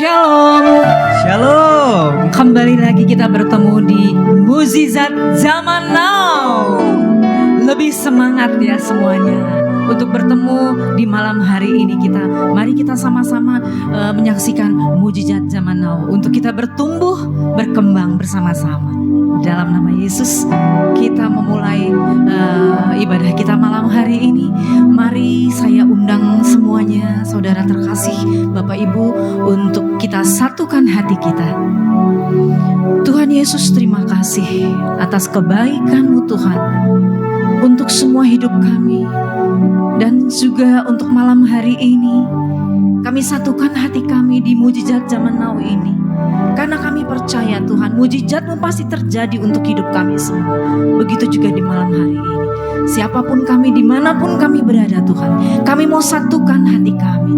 Shalom. Shalom. Kembali lagi kita bertemu di Mukjizat Zaman Now. Lebih semangat ya semuanya untuk bertemu di malam hari ini kita. Mari kita sama-sama menyaksikan Mukjizat Zaman Now untuk kita bertumbuh, berkembang bersama-sama. Dalam nama Yesus kita memulai ibadah kita malam hari ini. Mari saya undang semuanya, saudara terkasih, Bapak Ibu, untuk kita satukan hati kita. Tuhan Yesus, terima kasih atas kebaikan-Mu Tuhan untuk semua hidup kami. Dan juga untuk malam hari ini kami satukan hati kami di Mukjizat Zaman Now ini. Karena kami percaya Tuhan, mukjizat-Mu pasti terjadi untuk hidup kami semua. Begitu juga di malam hari ini. Siapapun kami, dimanapun kami berada Tuhan, kami mau satukan hati kami.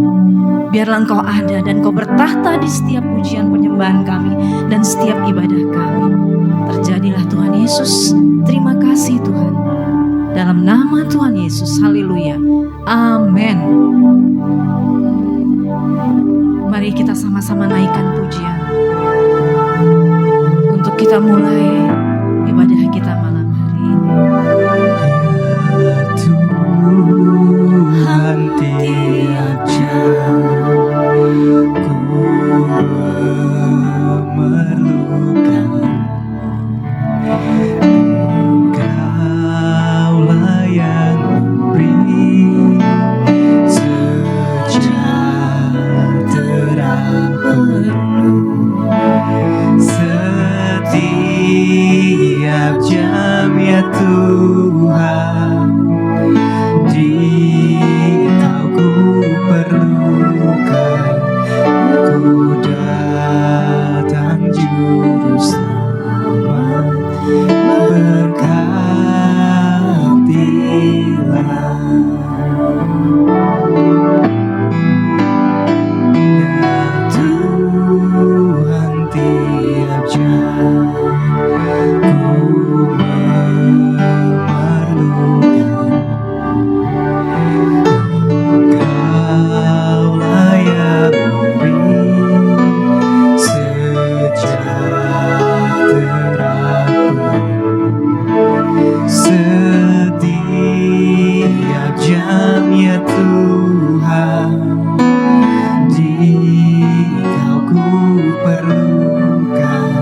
Biarlah Engkau ada dan Engkau bertahta di setiap pujian penyembahan kami dan setiap ibadah kami. Terjadilah Tuhan Yesus. Terima kasih Tuhan. Dalam nama Tuhan Yesus, haleluya, amin. Mari kita sama-sama naikkan pujian untuk kita mulai ibadah kita malam hari ini. Tuhan tiap jam ku memerlukan Engkaulah yang memberi sejahtera penuh setiap jam ya Tuhan. Jika ku perlukan, ku datang juru selamat, berkatilah. Ya Tuhan tiap jam ku memerlukan Engkaulah yang memberi sejahtera penuh setiap jam ya Tuhan. Jika ku perlukan,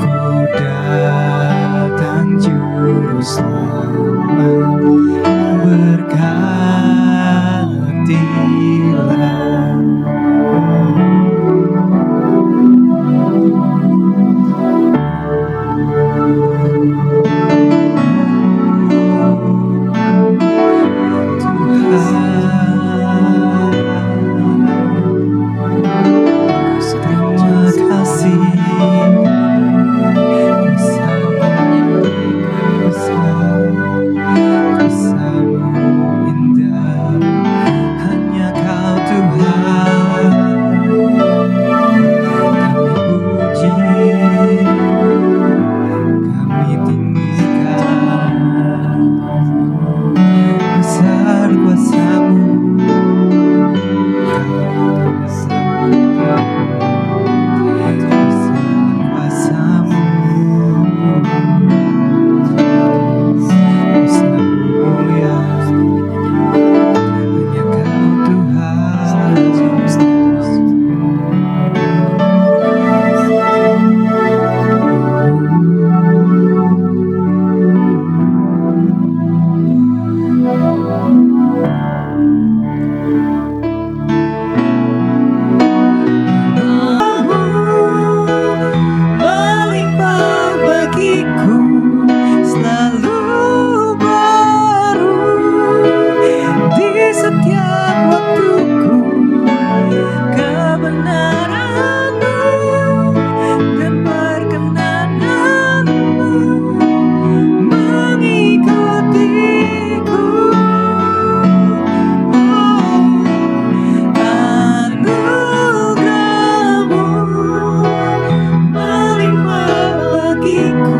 ku datang juru selamat, berkatilah. Terima kasih kuasa-Mu indah, hanya Kau Tuhan. Kami puji, kami tinggikan besar kuasa-Mu. Melimpah bagiku, selalu baru di setiap waktuku. Kebenaran-Mu dan perkenanan-Mu mengikutiku. Anugerah-Mu melimpah bagiku.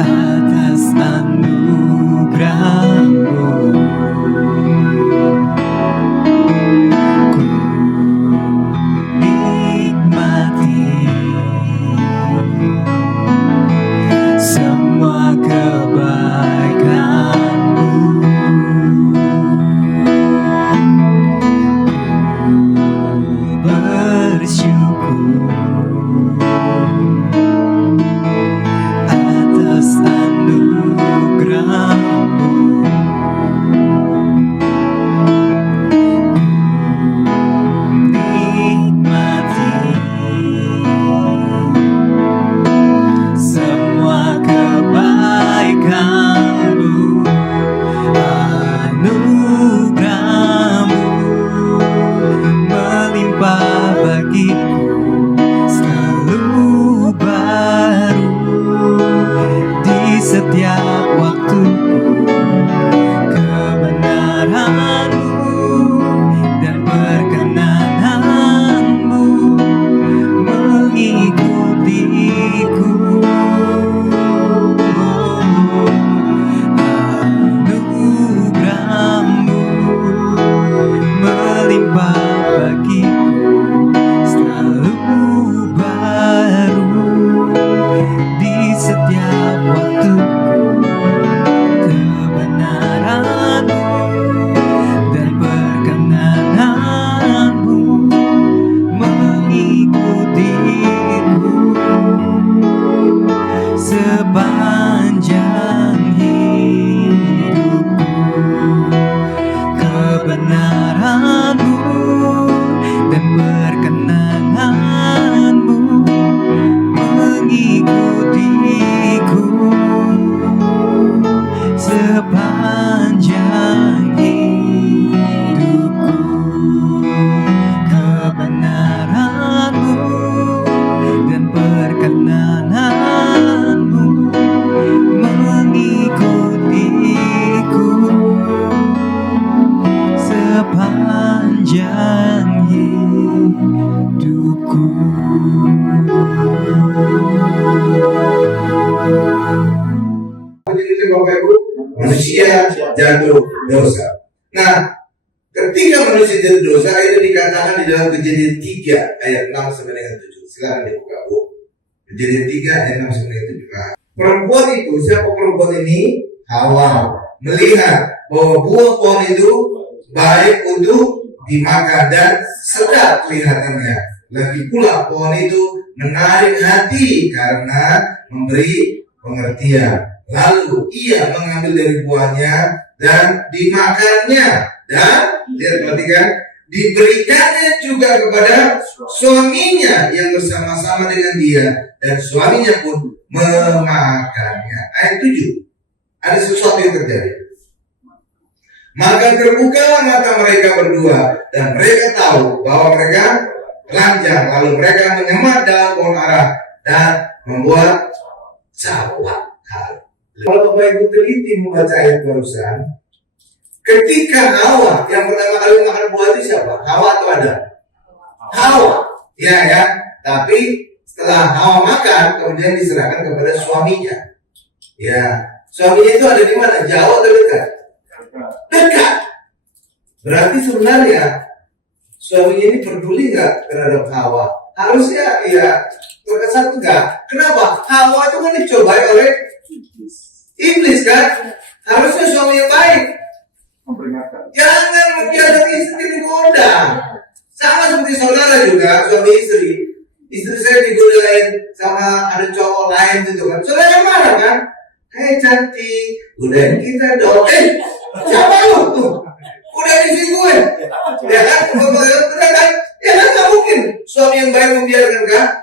atas anugerah-Mu. Ku nikmati semua kebaikan-Mu. Bersyukur atas anugerah-Mu. Nikmati semua kebaikan-Mu, anugerah-Mu melimpah bagiku, selalu baru di setiap waktuku. Kebenaran-Mu dan perkenanan-Mu mengikutiku. Anugerah-Mu melimpah bagiku, selalu baru di setiap waktuku. Kebenaran-Mu dan perkenanan-Mu mengikutiku sepanjang hidupku. Kebenaran-Mu dan perkenanan-Mu mengikutiku sepanjang hidupku. Kebenaran-Mu dan perkenanan-Mu mengikutiku sepanjang hidupku. Jadi Bapak Ibu, manusia jatuh dosa. Nah, ketika manusia jatuh dosa itu dikatakan di dalam Kejadian 3 ayat 6 sampai dengan 7. Silakan dibuka, Bu. Kejadian 3 ayat 6 sampai dengan 7. Nah, perempuan itu, siapa perempuan ini? Hawa. Melihat bahwa buah pohon itu baik untuk dimakan dan sedap kelihatannya. Lagi pula pohon itu menarik hati karena memberi pengertian. Lalu ia mengambil dari buahnya dan dimakannya, dan lihat, perhatikan, diberikannya juga kepada suaminya yang bersama-sama dengan dia, dan suaminya pun memakannya. Ayat 7, ada sesuatu yang terjadi. Maka terbukalah mata mereka berdua, dan mereka tahu bahwa mereka telanjang. Lalu mereka menyemat dalam pohon ara dan membuat cawat. Kalau Bapak Ibu teliti membaca ayat barusan, ketika Hawa yang pertama kali makan buah itu siapa? Hawa atau Adam? Hawa, ya. Tapi setelah Hawa makan, kemudian diserahkan kepada suaminya. Ya, suaminya itu ada di mana? Jauh atau dekat? Dekat. Berarti sebenarnya suaminya ini peduli nggak terhadap Hawa? Harusnya ya terkesan enggak. Kenapa? Hawa itu kan dicobai oleh iblis kan? Harusnya suami yang baik. Jangan membiarkan istri digoda. Sama seperti saudara juga, suami istri. Istri saya digodain sama ada cowok lain gitu kan. Saudara marah kan? Hei cantik, godain kita dong. Siapa lu tuh? Udah di sini gue. Ya kan? Bener kan? Ya kan gak mungkin suami yang baik membiarkan kan?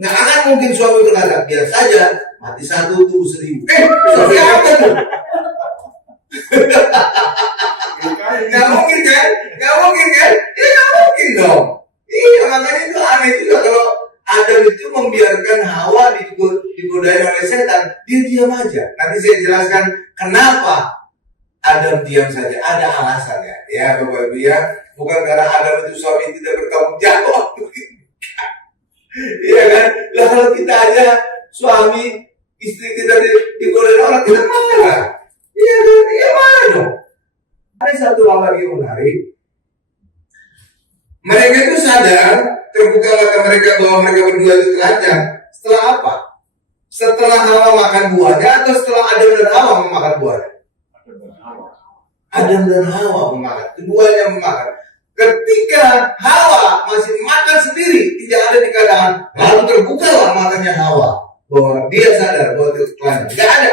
Nggak akan mungkin suami berkata, biar saja mati satu tubuh 1000. Suami apa tuh? Nggak mungkin kan? Nggak mungkin kan? Ya nggak mungkin dong. Iya, makanya itu aneh juga kalau Adam itu membiarkan Hawa digodain oleh setan, dia diam aja. Nanti saya jelaskan kenapa Adam diam saja. Ada alasannya, ya Bapak Ibu ya. Bukan karena Adam itu suami tidak bertanggung jawab. Iya kan? Lah kalau kita aja suami istri kita digodain orang, kita marah. Iya kan? Iya marah dong. Ada satu hal lagi yang menarik. Mereka itu sadar, terbuka mata mereka bahwa mereka berdua itu telanjang. Setelah apa? Setelah Hawa makan buahnya atau setelah Adam dan Hawa memakan buahnya? Adam dan Hawa memakan, keduanya memakan. Ketika Hawa masih makan sendiri, tidak ada dikatakan, lalu terbukalah matanya Hawa bahwa dia sadar bahwa itu telanjang. Tidak ada.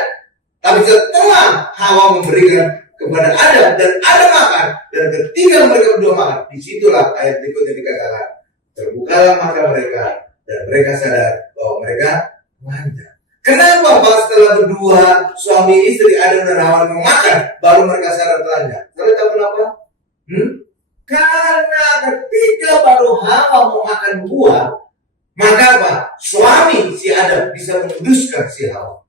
Tapi setelah Hawa memberikan kepada Adam dan Adam makan, dan ketika mereka berdua makan, disitulah ayat berikutnya dikatakan, terbukalah mata mereka dan mereka sadar bahwa mereka telanjang. Kenapa pas setelah berdua suami istri Adam dan Hawa memakan, baru mereka sadar telanjang? Kalian tahu kenapa? Karena ketika baru Hawa memakan buah, maka apa? Suami si Adam bisa menguduskan si Hawa.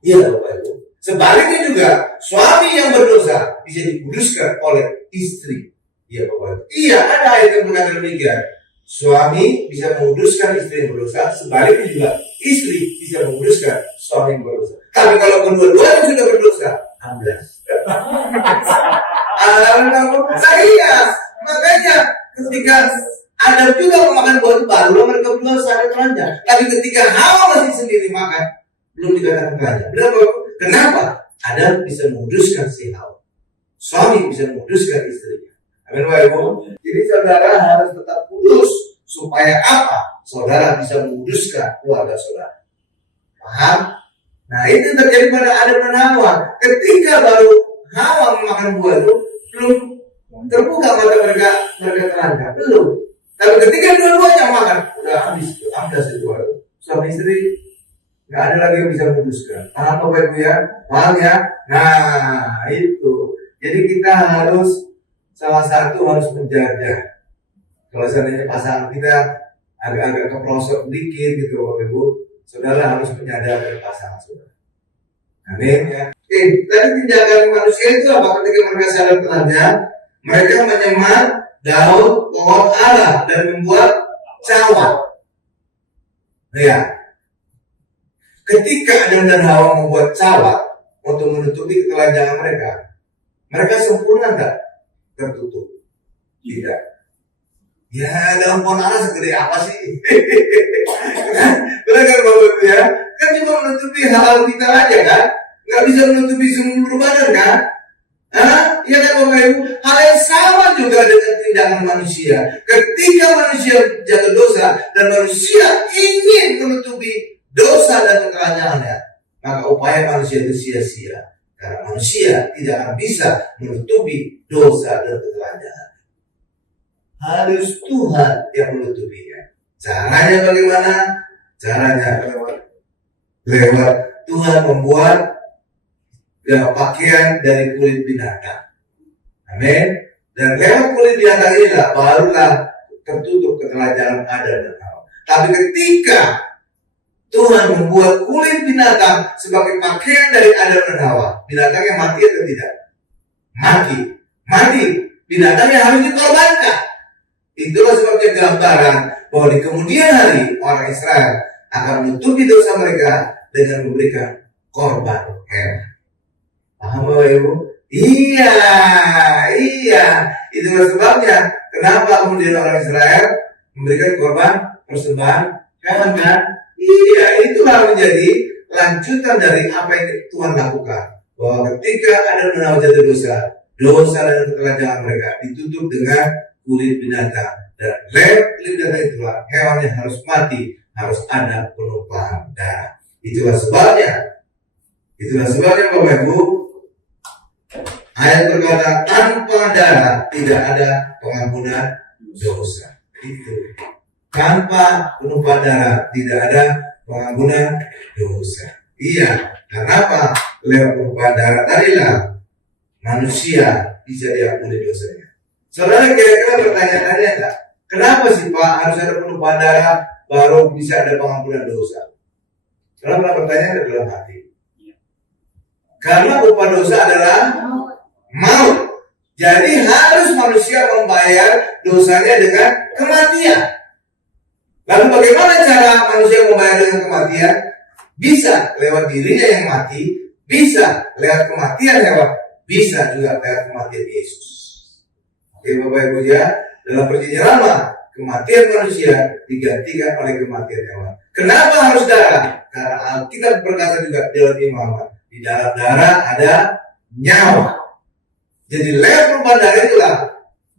Iya Bapak Ibu. Sebaliknya juga suami yang berdosa bisa dikuduskan oleh istri. Iya Bapak Ibu. Iya, ada ayat yang berkata demikian. Suami bisa menguduskan istri yang berdosa, sebaliknya juga istri bisa menguduskan suami yang berdosa. Tapi kalau kedua-duanya sudah berdosa, amblas. Iya, makanya ketika Adam juga memakan buah itu baru mereka berdua sadar telanjang. Tapi ketika Hawa masih sendiri makan, belum dikatakan telanjang. Kenapa? Adam bisa menguduskan si Hawa. Suami bisa menguduskan istrinya. Amin Bapak Ibu. Jadi saudara harus tetap kudus. Supaya apa? Saudara bisa menguduskan keluarga saudara. Paham? Nah itu terjadi pada Adam dan Hawa. Ketika baru Hawa memakan buah itu, belum terbuka mata mereka telanjang. Belum. Tapi ketika dua-duanya makan, udah habis itu. Suami istri nggak ada lagi yang bisa menguduskan. Paham Bapak Ibu ya? Paham ya? Nah itu. Jadi kita harus salah satu harus menjaga. Kalau seandainya pasangan kita agak-agak kepelosok dikit gitu Bapak Ibu, saudara harus menyadarkan pasangan saudara. Amin ya. Tadi tindakan manusia itu apa? Ketika mereka sadar telanjang, mereka menyemai daun pohon ara dan membuat cawat. Ya. Ketika Adam dan Hawa membuat cawat untuk menutupi ketelanjangan mereka sempurna enggak? Tertutup. Tidak. Ya daun pohon ara segede apa sih? Benar kan Bapak Ibu ya? Kan cuma menutupi hal vital aja kan? Nggak bisa menutupi seluruh badan kan? Iya kan Bapak Ibu? Hal yang sama juga dengan tindakan manusia. Ketika manusia jatuh dosa dan manusia ingin menutupi dosa dan ketelanjangannya, maka upaya manusia itu sia-sia. Karena manusia tidak akan bisa menutupi dosa dan ketelanjangan. Harus Tuhan yang menutupinya. Caranya bagaimana? Caranya lewat Tuhan membuat pakaian dari kulit binatang. Amin. Dan lewat kulit binatang inilah barulah tertutup ketelanjangan Adam dan Hawa. Tapi ketika Tuhan membuat kulit binatang sebagai pakaian dari Adam dan Hawa, binatangnya mati atau tidak? Mati. Binatangnya harus dikorbankan. Itulah sebabnya gambaran bahwa di kemudian hari orang Israel akan menutupi dosa mereka dengan memberikan korban hewan. Paham Bapak Ibu? Iya. Itulah sebabnya kenapa kemudian orang Israel memberikan korban persembahan hewan kan? Iya, itulah menjadi lanjutan dari apa yang Tuhan lakukan. Bahwa ketika Adam dan Hawa jatuh dosa dan ketelanjangan mereka ditutup dengan kulit binatang, dan lewat kulit binatang itulah hewan yang harus mati, harus ada penumpahan darah. Itulah sebabnya Bapak Ibu, ayat berkata tanpa darah tidak ada pengampunan dosa. Itu tanpa penumpahan darah tidak ada pengampunan dosa. Iya, kenapa? Lewat penumpahan darah tadilah manusia bisa diampuni dosanya. Saudara kira-kira pertanyaannya enggak? Kenapa sih Pak harus ada penumpahan darah baru bisa ada pengampunan dosa? Karena pertanyaan dalam hati. Karena upah dosa adalah maut. Jadi harus manusia membayar dosanya dengan kematian. Lalu bagaimana cara manusia membayar dengan kematian? Bisa lewat dirinya yang mati, bisa lewat kematian hewan, bisa juga lewat kematian Yesus. Oke Bapak Ibu ya, dalam perjanjian lama kematian manusia digantikan oleh kematian hewan. Kenapa harus darah? Karena Alkitab berkata juga dalam Imamat, di dalam darah ada nyawa. Jadi lewat perubahan darah itulah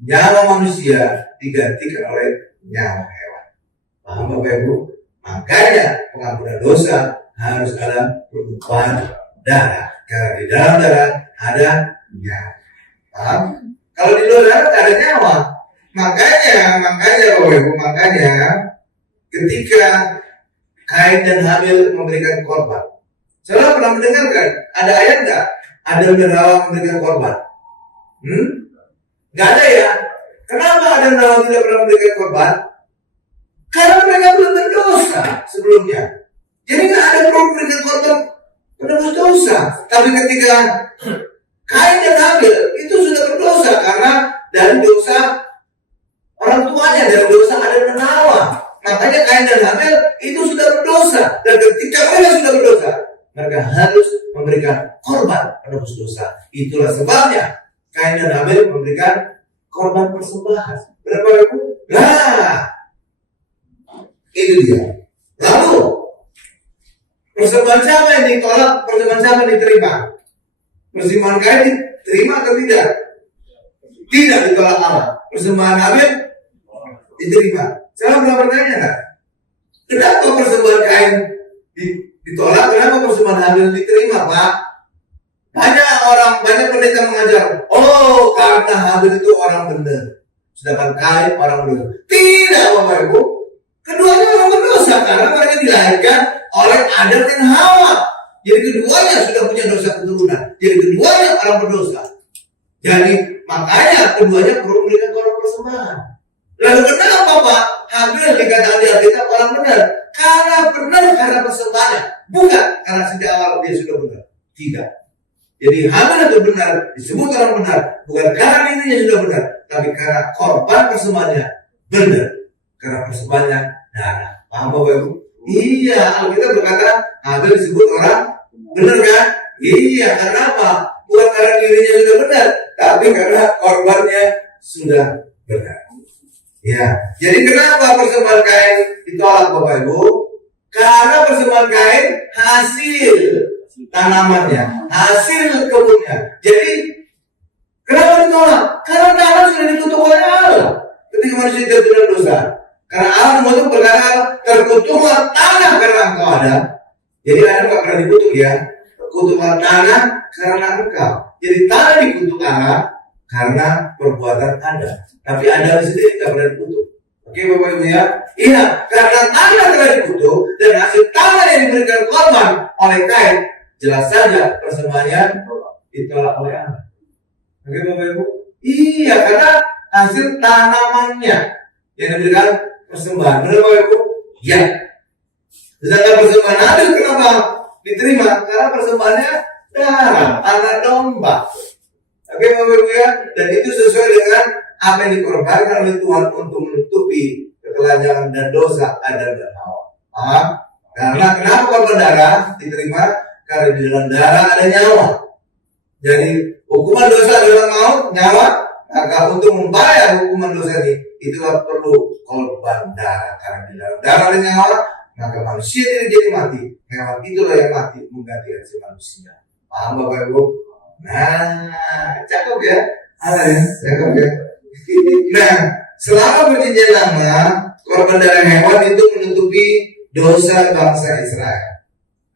nyawa manusia digantikan oleh nyawa hewan. Paham Bapak Ibu? Makanya pengampunan dosa harus ada perubahan darah. Karena di dalam darah ada nyawa. Paham? Kalau di luar darah ada nyawa. Makanya Bapak Ibu, ketika Kain dan Habil memberikan korban, saudara pernah mendengarkan ada ayat nggak? Adam dan Hawa memberikan korban? Nggak ada ya. Kenapa Adam dan Hawa tidak pernah memberikan korban? Karena mereka belum berdosa sebelumnya. Jadi nggak ada perlu memberikan korban penebus dosa. Tapi ketika Kain dan Habil itu sudah berdosa karena dari dosa orang tuanya, dari dosa Adam dan Hawa. Makanya Kain dan Habil itu sudah berdosa. Dan ketika mereka sudah berdosa, mereka harus memberikan korban penebus dosa. Itulah sebabnya Kain dan Habil memberikan korban persembahan. Berapa ribu? Nah, itu dia. Lalu persembahan siapa yang ditolak? Persembahan siapa yang diterima? Persembahan Kain diterima atau tidak? Tidak ditolak Allah. Persembahan Habil diterima. Saya pernah bertanya nggak? Kenapa persembahan Kain ditolak? Kenapa persembahan Habil diterima, Pak? Banyak pendeta mengajar, oh karena Habil itu orang benar, sedangkan Kain orang benar. Tidak Bapak Ibu, keduanya orang berdosa karena mereka dilahirkan oleh Adam dan Hawa. Jadi keduanya sudah punya dosa keturunan. Jadi keduanya orang berdosa. Jadi makanya keduanya perlu memberikan korban persembahan. Lalu kenapa Pak Habil dikatakan di Alkitab orang benar? Karena benar karena persembahannya, bukan karena sejak awal dia sudah benar. Tidak. Jadi Habil itu benar, disebut orang benar, bukan karena dirinya sudah benar, tapi karena korban persembahannya benar. Karena persembahannya darah. Paham Bapak Ibu? Iya, Alkitab berkata Habil disebut orang benar kan? Iya, karena apa? Bukan karena dirinya sudah benar, tapi karena korbannya sudah benar. Ya, jadi kenapa persembahan Kain ditolak Bapak Ibu? Karena persembahan Kain hasil tanamannya, hasil kebunnya. Jadi kenapa ditolak? Karena tanah sudah ditutup oleh Allah. Ketika manusia tidak berdosa, karena Allah mengutuk berkata, terkutuklah tanah karena engkau ada. Jadi Adam nggak pernah dikutuk ya. Terkutuklah tanah karena engkau. Jadi tanah dikutuk Allah karena perbuatan Anda. Tapi Adam sendiri tidak pernah dikutuk. Oke Bapak Ibu ya. Iya, karena tanah telah dikutuk dan hasil tanah yang diberikan korban oleh Kain, jelas saja persembahannya ditolak oleh Allah. Oke Bapak Ibu. Iya, karena hasil tanamannya yang diberikan persembahan. Benar Bapak Ibu? Iya. Sedangkan persembahan Habil kenapa diterima? Karena persembahannya darah, anak domba. Oke Bapak Ibu ya. Dan itu sesuai dengan apa yang dikorbankan oleh Tuhan untuk menutupi ketelanjangan dan dosa Adam dan Hawa. Paham? Karena kenapa korban darah diterima? Karena di dalam darah ada nyawa. Jadi hukuman dosa adalah maut, nyawa. Maka untuk membayar hukuman dosa ini, itulah perlu korban darah. Karena di dalam darah ada nyawa, maka manusia tidak jadi mati. Hewan itulah yang mati menggantikan si manusia. Paham Bapak Ibu? Nah, cakep ya? Cakep ya? Nah, selama perjanjian lama, korban darah hewan itu menutupi dosa bangsa Israel.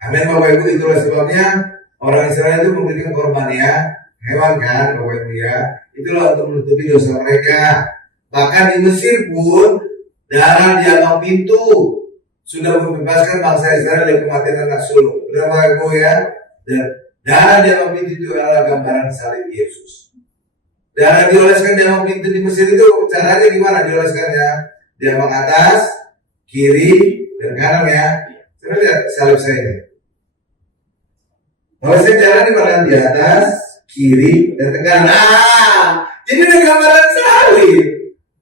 Amin Bapak Ibu, itulah sebabnya orang Israel itu memberikan korban ya, hewan kan Bapak Ibu ya. Itulah untuk menutupi dosa mereka. Bahkan di Mesir pun darah di ambang pintu sudah membebaskan bangsa Israel dari kematian anak sulung. Benar Bapak Ibu ya. Dan darah di ambang pintu itu adalah gambaran salib Yesus. Darah dioleskan di ambang pintu di Mesir itu caranya gimana dioleskannya? Di ambang atas, kiri, dan kanan ya. Coba lihat salib saya ini. Oleskan darah di mana? Di atas, kiri, dan tengah. Nah, jadi ada gambaran salib.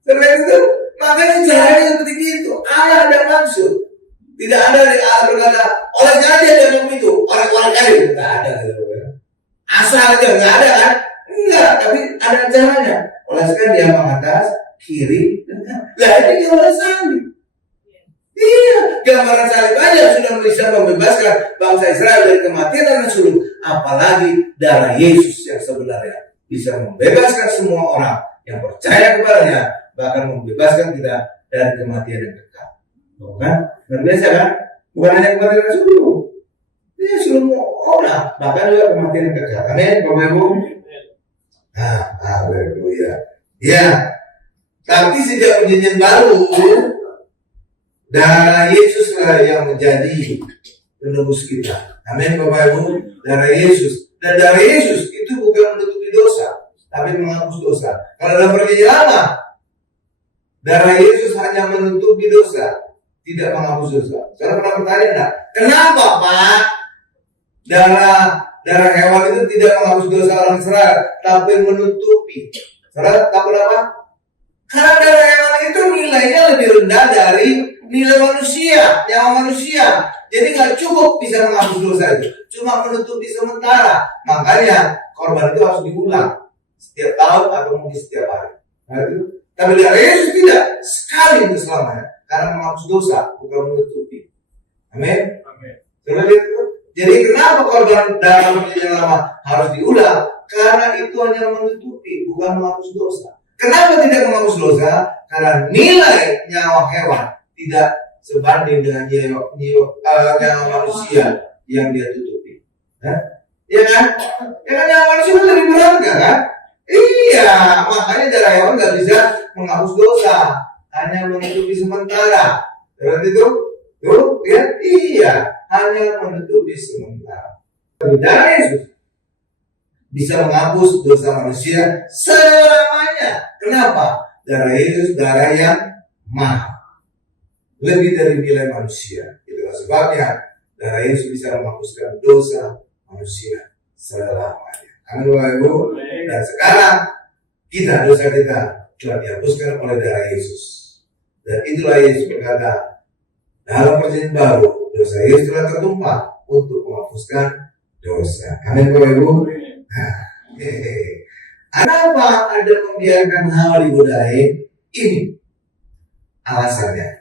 Sebenarnya itu makanya caranya seperti itu. Allah ada maksud. Tidak ada dari Allah berkata, oleh karena dia jatuh itu, oleh kali tidak ada. Asal aja nggak ada kan? Enggak, tapi ada caranya. Oleskan dia mengatas, kiri, dan kanan. Lah ini gambaran salib. Iya, gambaran salib aja sudah bisa membebaskan bangsa Israel dari kematian dan suluk. Apalagi darah Yesus yang sebenarnya bisa membebaskan semua orang yang percaya kepadanya, bahkan membebaskan kita dari kematian yang kekal. Bukan? Luar biasa kan? Bukan hanya kematian yang suluk. Ini seluruh orang, bahkan juga kematian yang kekal. Amin, Bapak Ibu. Haleluya. Ya, tapi sejak perjanjian baru, darah Yesuslah yang menjadi penebus kita. Amin, Bapak Ibu. Darah Yesus. Dan darah Yesus itu bukan menutupi dosa, tapi menghapus dosa. Kalau dalam perjanjian lama, darah Yesus hanya menutupi dosa, tidak menghapus dosa. Saudara pernah bertanya enggak? Kenapa, Pak? Darah hewan itu tidak menghapus dosa orang Israel, tapi menutupi. Saudara tahu kenapa? Karena darah hewan itu nilainya lebih rendah dari nilai manusia, nyawa manusia. Jadi nggak cukup bisa menghapus dosa itu, cuma menutupi sementara. Makanya korban itu harus diulang setiap tahun atau mungkin setiap hari. Nah, itu. Tapi darah Yesus tidak, sekali itu selamanya, karena menghapus dosa, bukan menutupi. Amin. Jadi kenapa korban dalam perjanjian lama harus diulang? Karena itu hanya menutupi, bukan menghapus dosa. Kenapa tidak menghapus dosa? Karena nilai nyawa hewan tidak sebanding dengan nyawa manusia yang dia tutupi. Ya kan? Ya kan nyawa manusia itu lebih berharga kan? Iya, makanya darah hewan nggak bisa menghapus dosa, hanya menutupi sementara. Berarti itu, tuh, ya, iya, hanya menutupi sementara. Tapi darah Yesus bisa menghapus dosa manusia selamanya. Kenapa? Darah Yesus darah yang mahal, lebih dari nilai manusia. Itulah sebabnya darah Yesus bisa menghapuskan dosa manusia selamanya. Amin, Bapak Ibu. Dan sekarang dosa kita telah dihapuskan oleh darah Yesus. Dan itulah Yesus berkata dalam perjanjian baru, dosa Yesus telah tertumpah untuk menghapuskan dosa. Amin, Bapak Ibu. Kenapa ada membiarkan hal digodain? Ini alasannya.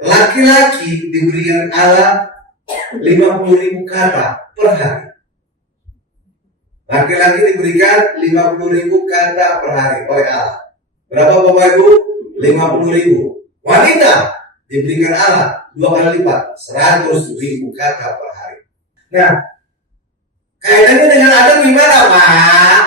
Laki-laki diberikan Allah 50.000 kata per hari. Laki-laki diberikan 50.000 kata per hari oleh Allah. Berapa Bapak Ibu? 50.000. Wanita diberikan Allah 2 kali lipat, 100.000 kata per hari. Nah, kaitannya dengan Adam gimana, Pak?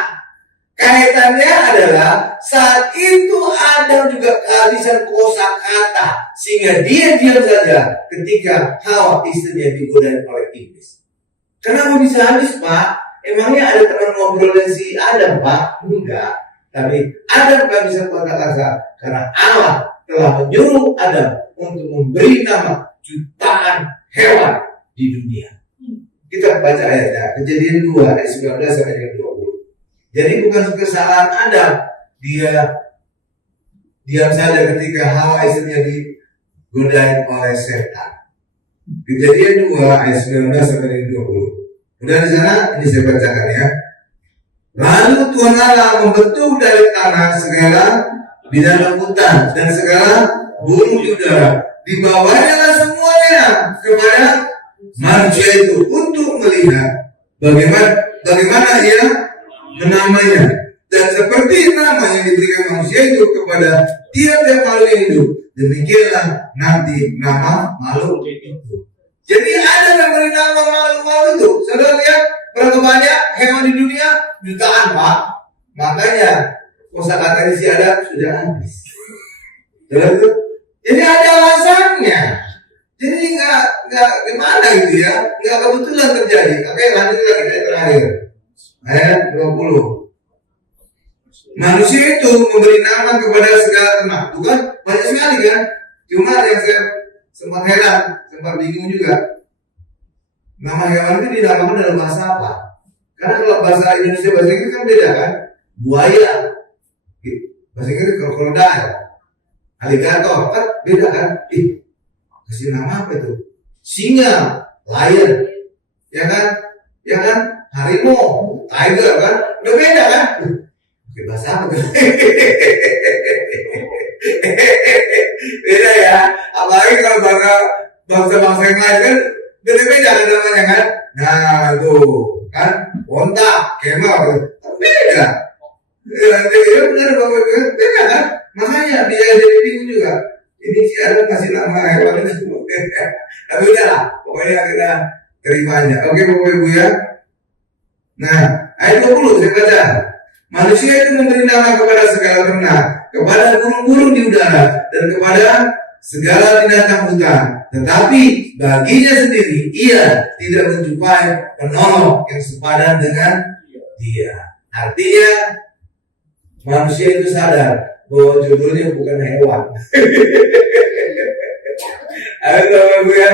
Kaitannya adalah saat itu Adam juga kehabisan kosakata, sehingga dia diam saja ketika Hawa istrinya digodain oleh iblis. Kenapa bisa habis, Pak? Emangnya ada teman ngobrolnya si Adam, Pak? Enggak. Tapi Adam gak bisa kata-kata karena Allah telah menyuruh Adam untuk memberi nama jutaan hewan di dunia. Kita baca ayatnya, Kejadian 2 ayat 19 sampai 20. Jadi bukan kesalahan Adam, dia diam saja ketika Hawa istrinya digodain oleh setan. Kejadian 2 ayat 19 sampai 20. Udah di sana, ini saya bacakan ya. Lalu Tuhan Allah membentuk dari tanah segala binatang hutan dan segala burung di udara. Dibawanya semuanya kepada manusia itu untuk melihat bagaimana ia menamanya, dan seperti nama yang diberikan manusia itu kepada tiap-tiap makhluk yang hidup, demikianlah nanti nama makhluk itu. Jadi ada yang beri nama makhluk itu. Saudara lihat berapa banyak hewan di dunia? Jutaan, Pak. Makanya kosakata di Adam sudah habis. Jadi ada alasannya. Jadi nggak gimana gitu ya, nggak kebetulan terjadi. Oke, lanjut lagi ayat terakhir. Ayat 20. Manusia itu memberi nama kepada segala ternak. Bukan banyak sekali kan? Cuma yang saya sempat heran, sempat bingung juga. Nama hewan itu dinamakan dalam bahasa apa? Karena kalau bahasa Indonesia, bahasa Inggris kan beda kan? Buaya, bahasa Inggris krokodil, aligator, kan beda kan? kasih nama apa itu? Singa, lion, ya kan? Ya kan? Harimau, tiger kan? Udah beda kan? Oke, bahasa apa tuh? Beda ya. Apalagi kalau bangsa-bangsa yang lain kan beda-beda kan namanya kan? Nah tuh kan, onta, kemal, beda. Ya benar Bapak Ibu, beda kan? Makanya bisa jadi bingung juga. Ini si Adam kasih nama hewan itu. Tapi udah lah, pokoknya kita terima aja. Oke Bapak Ibu ya. Nah, ayat 20 saya baca. Manusia itu memberi nama kepada segala ternak, kepada burung-burung di udara, dan kepada segala binatang hutan. Tetapi baginya sendiri, ia tidak menjumpai penolong yang sepadan dengan dia. Artinya, manusia itu sadar bahwa jodohnya bukan hewan. Ayo Bapak ya.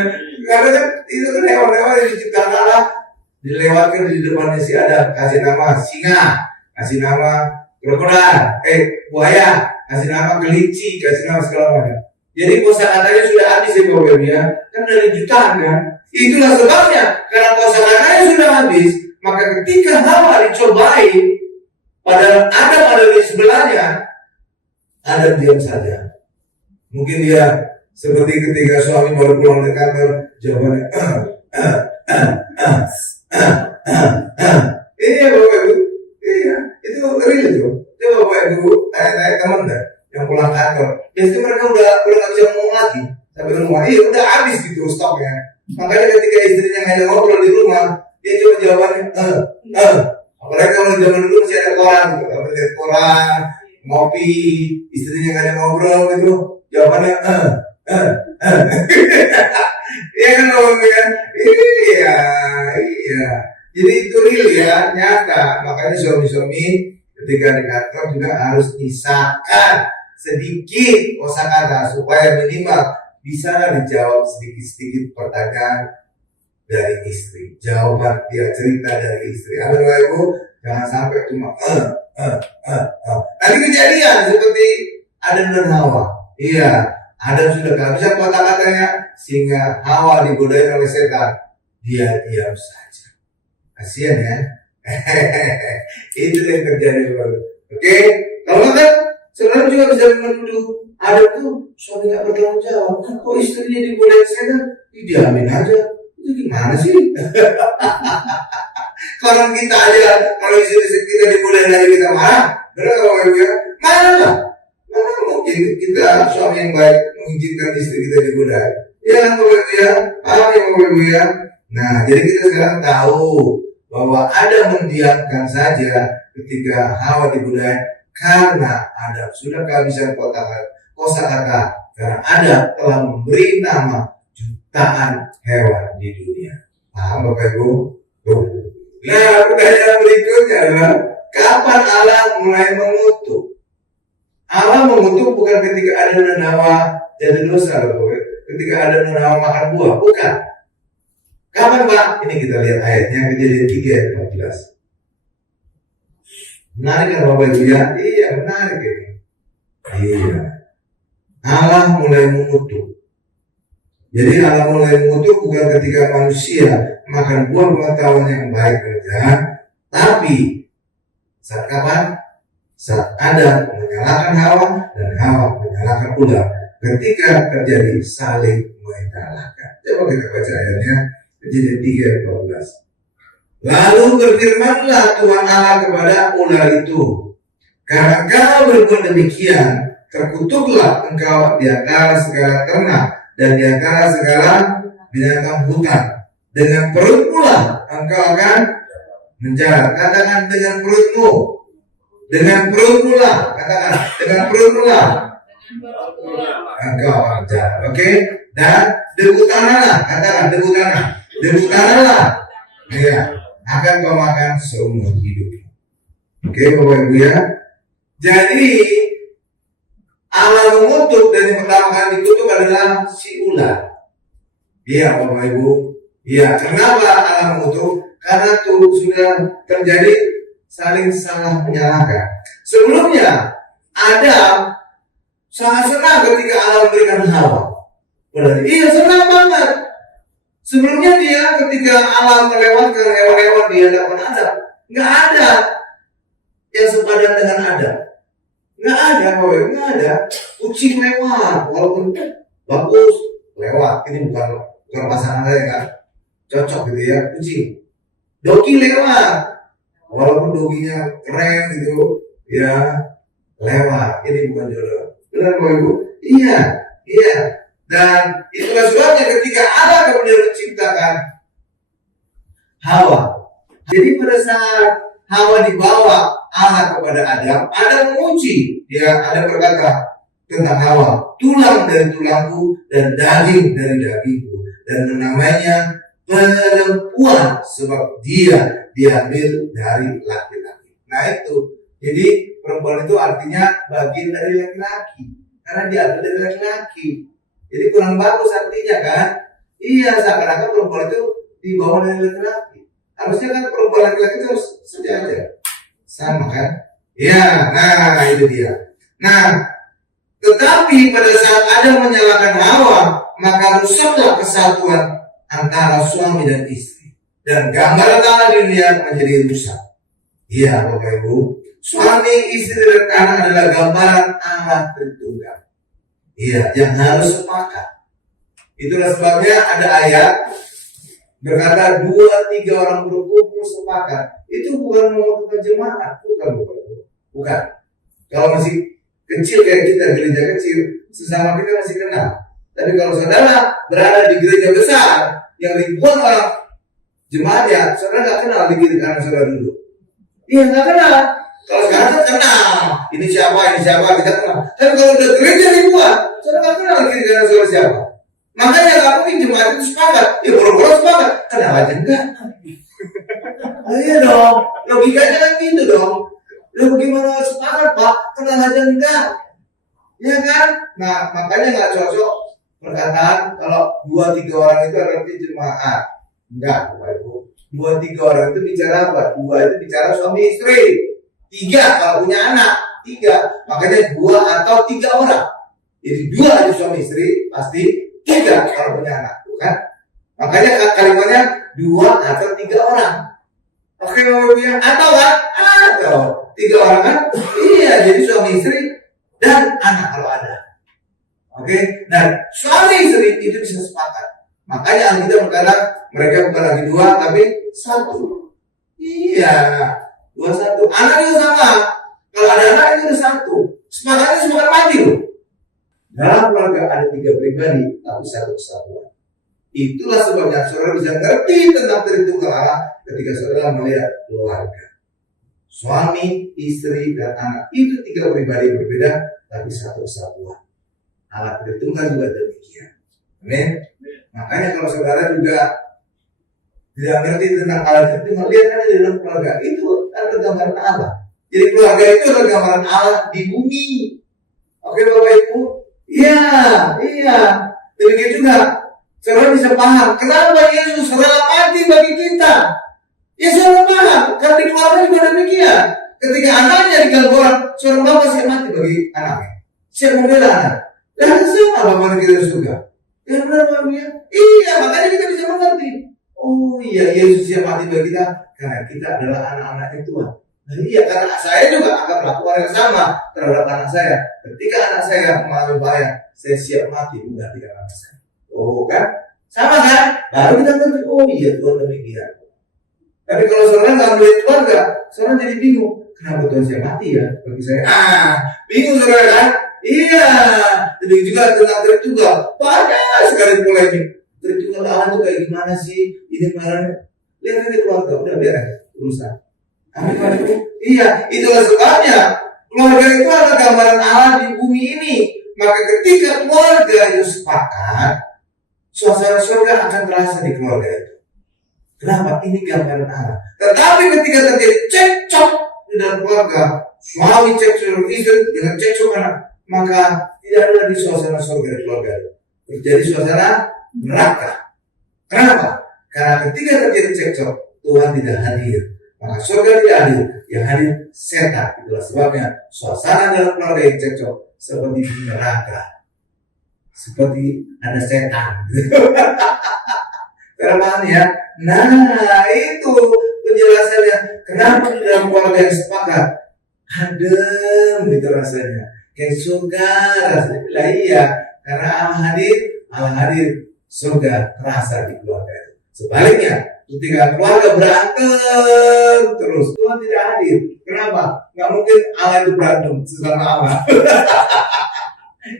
Karena kan itu kan hewan-hewan yang diciptakan Allah, dilewatkan di depannya si Adam, kasih nama singa, kasih nama krokodil, buaya, kasih nama kelinci, kasih nama segala macam. Jadi kosakatanya sudah habis ya Bapak Ibu ya, kan dari jutaan kan. Itulah sebabnya, karena kosakatanya sudah habis, maka ketika Hawa dicobai, padahal Adam ada di sebelahnya, Adam diam saja. Mungkin dia seperti ketika suami baru pulang dari kantor, jawabannya iya Bapak Ibu, iya itu real itu. Itu Bapak Ibu, ayat-ayat teman dah yang pulang kantor. Biasanya mereka udah nggak bisa ngomong lagi sampai ke rumah. Iya udah habis gitu stoknya. Makanya ketika istrinya ngajak ngobrol di rumah, dia cuma jawabannya apalagi kalau zaman dulu masih ada koran, gitu. Lihat koran, ngopi, istrinya ngajak ngobrol gitu, jawabannya iya kan Bapak kan? Iya. Jadi itu real ya, nyata. Makanya suami-suami ketika di kantor juga harus disahkan sedikit kosakata supaya minimal bisa dijawab sedikit-sedikit pertanyaan dari istri. Jawaban dia cerita dari istri. Amin Bapak Ibu, jangan sampai cuma Nanti kejadian seperti Adam dan Hawa. Iya, Adam sudah kehabisan kata-katanya sehingga Hawa digodain oleh setan. Dia diam saja. Kasihan ya. Itu yang terjadi Bapak. Oke, kalau enggak, saudara juga bisa menuduh Adam tuh suami nggak bertanggung jawab. Kok istrinya digodain setan? Diamin aja. Itu gimana sih? Kalau kita aja, kalau istri kita digodain aja kita marah, benar Bapak Ibu ya? Mana lah? Mana mungkin kita suami yang baik mengizinkan istri kita digodain? Ya Bapak Ibu ya, paham ya Bapak Ibu ya? Nah, jadi kita sekarang tahu bahwa Adam mendiamkan saja ketika Hawa digodain karena Adam sudah kehabisan kosakata karena Adam telah memberi nama jutaan hewan di dunia. Paham Bapak Ibu? Tuh. Nah, pertanyaan berikutnya adalah kapan Allah mulai mengutuk? Allah mengutuk bukan ketika Adam dan Hawa jadi dosa, Bapak. Ketika Adam dan Hawa makan buah, bukan. Kapan Pak? Ini kita lihat ayatnya, Kejadian 3 ayat 14. Menarik kan Bapak Ibu ya? Iya, menarik ini. Iya. Allah mulai mengutuk. Jadi Allah mulai mengutuk bukan ketika manusia makan buah pengetahuan yang baik dan jahat, tapi saat kapan? Saat Adam menyalahkan Hawa dan Hawa menyalahkan ular. Ketika terjadi saling menyalahkan. Coba kita baca ayatnya, Kejadian 3 ayat 14. Lalu berfirmanlah Tuhan Allah kepada ular itu, karena kau berbuat demikian, terkutuklah engkau di antara segala ternak dan di antara segala binatang hutan. Dengan perut pula engkau akan menjalar. Katakan dengan perutmu. Dengan perut pula. Katakan dengan perut pula engkau akan menjalar. Oke? Dan debu tanah. Katakan debu tanah. Debu tanah. Ya, akan kau makan seumur hidup. Oke, Bapak Ibu ya. Jadi Allah mengutuk dan yang pertama kali dikutuk adalah si ular. Iya Bapak Ibu. Iya, kenapa Allah mengutuk? Karena itu sudah terjadi saling salah menyalahkan. Sebelumnya Adam sangat senang ketika Allah memberikan Hawa. Padahal iya senang banget. Sebelumnya dia ketika Allah melewatkan hewan-hewan di hadapan Adam, nggak ada yang sepadan dengan Adam. Nggak ada, nggak ada. Kucing lewat, walaupun bagus lewat. Ini bukan pasangan saya kan, cocok gitu ya, kucing. Doki lewat, walaupun doginya keren gitu, ya lewat. Ini bukan jodoh. Benar Bapak Ibu? Iya. Dan itulah sebabnya ketika Allah kemudian menciptakan Hawa. Jadi pada saat Hawa dibawa Allah kepada Adam, Adam menguji. Ada berkata tentang Hawa, tulang dari tulangku dan daging dari dagingku, dan namanya perempuan sebab dia diambil dari laki-laki. Nah itu, jadi perempuan itu artinya bagian dari laki-laki, karena diambil dari laki-laki. Jadi kurang bagus artinya kan? Iya, seakan-akan perempuan itu dibawa dari laki-laki. Harusnya kan perempuan laki-laki itu harus sejajar, sama kan? Ya, nah itu dia. Nah, tetapi pada saat Adam menyalahkan Hawa, maka rusaklah kesatuan antara suami dan istri, dan gambaran Allah di dunia menjadi rusak. Iya, Bapak Ibu, suami, istri, dan anak adalah gambaran Allah Tritunggal. Iya, yang harus sepakat. Itulah sebabnya ada ayat berkata 2-3 orang berkumpul sepakat. Itu bukan membutuhkan jemaat, bukan. Kalau masih kecil kayak kita, gereja kecil, sesama kita masih kenal. Tapi kalau saudara berada di gereja besar yang ribuan orang jemaatnya, saudara nggak kenal di kiri kanan saudara dulu. Iya, nggak kenal. Kalau sekarang kan kenal, ini siapa, kita kenal. Tapi kalau udah gereja ribuan, saudara nggak kenal kiri kanan saudara siapa. Makanya nggak mungkin jemaat itu sepakat. Ya boro-boro sepakat, kenal aja enggak. Iya dong, logikanya kan gitu dong. Lalu bagaimana sepakat Pak, kenal aja enggak. Ya kan? Nah makanya nggak cocok perkataan kalau 2-3 orang itu artinya jemaat. Enggak, Bapak Ibu. 2-3 orang itu bicara apa? 2 itu bicara suami istri. 3 kalau punya anak, 3. Makanya 2 atau 3 orang. Jadi 2 itu suami istri, pasti 3 kalau punya anak, bukan? Makanya kalimatnya 2 atau 3 orang. Oke, Bapak Ibu ya? Atau kan? Atau 3 orang kan? Iya, jadi suami istri dan anak kalau ada. Oke, dan suami istri itu bisa sepakat. Makanya Alkitab berkata mereka bukan lagi 2 tapi 1. Iya, 2-1. Anak itu sama. Kalau ada anak itu udah 1. Sepakatnya sepakat mati loh. Dalam keluarga ada 3 pribadi tapi 1 kesatuan. Itulah sebabnya saudara bisa ngerti tentang Tritunggal Allah ketika saudara melihat keluarga. Suami, istri, dan anak itu 3 pribadi berbeda tapi 1 kesatuan. Allah Tritunggal juga demikian. Amin. Makanya kalau saudara juga tidak ngerti tentang Allah Tritunggal, lihat aja di dalam keluarga itu adalah gambaran Allah. Jadi keluarga itu adalah gambaran Allah di bumi. Oke Bapak Ibu? Iya. Demikian juga saudara bisa paham kenapa Yesus rela mati bagi kita. Ya saudara paham, karena di keluarga juga demikian. Ketika anaknya diganggu orang, seorang bapak siap mati bagi anaknya. Siap membela anak. Dan sama bapak kita juga. Ya benar Bapak ya? Iya, makanya kita bisa mengerti. Oh iya, Yesus siap mati bagi kita karena kita adalah anak-anaknya Tuhan. Nah, iya, karena saya juga akan melakukan yang sama terhadap anak saya. Ketika anak saya mengalami bahaya, saya siap mati menggantikan anak saya. Oh kan? Sama kan? Baru kita ngerti, oh iya Tuhan demikian. Tapi kalau saudara nggak melihat keluarga, saudara jadi bingung. Kenapa Tuhan siap mati ya bagi saya? Bingung saudara kan? Iya. Jadi juga tentang Tritunggal. Banyak sekali polemik. Tritunggal Allah itu kayak gimana sih? Ini kemarin lihat aja keluarga, udah biar urusan. Amin. Iya, itulah sebabnya keluarga itu adalah gambaran Allah di bumi ini. Maka ketika keluarga itu sepakat, suasana surga akan terasa di keluarga itu. Kenapa? Ini gambaran Allah. Tetapi ketika terjadi cekcok di dalam keluarga, suami cekcok istri dengan cekcok anak, maka tidak ada lagi suasana surga di keluarga itu. Terjadi suasana neraka. Kenapa? Karena ketika terjadi cekcok, Tuhan tidak hadir. Maka surga tidak hadir, yang hadir setan. Itulah sebabnya suasana dalam keluarga yang cekcok seperti neraka. seperti ada setan. Paham ya? Nah, itu penjelasannya. Kenapa di dalam keluarga yang sepakat adem gitu rasanya, kayak surga rasanya. Lah iya, karena Allah hadir, surga terasa di keluarga itu. Sebaliknya, ketika keluarga berantem terus, Tuhan tidak hadir. Kenapa? Nggak mungkin Allah itu berantem sesama Allah.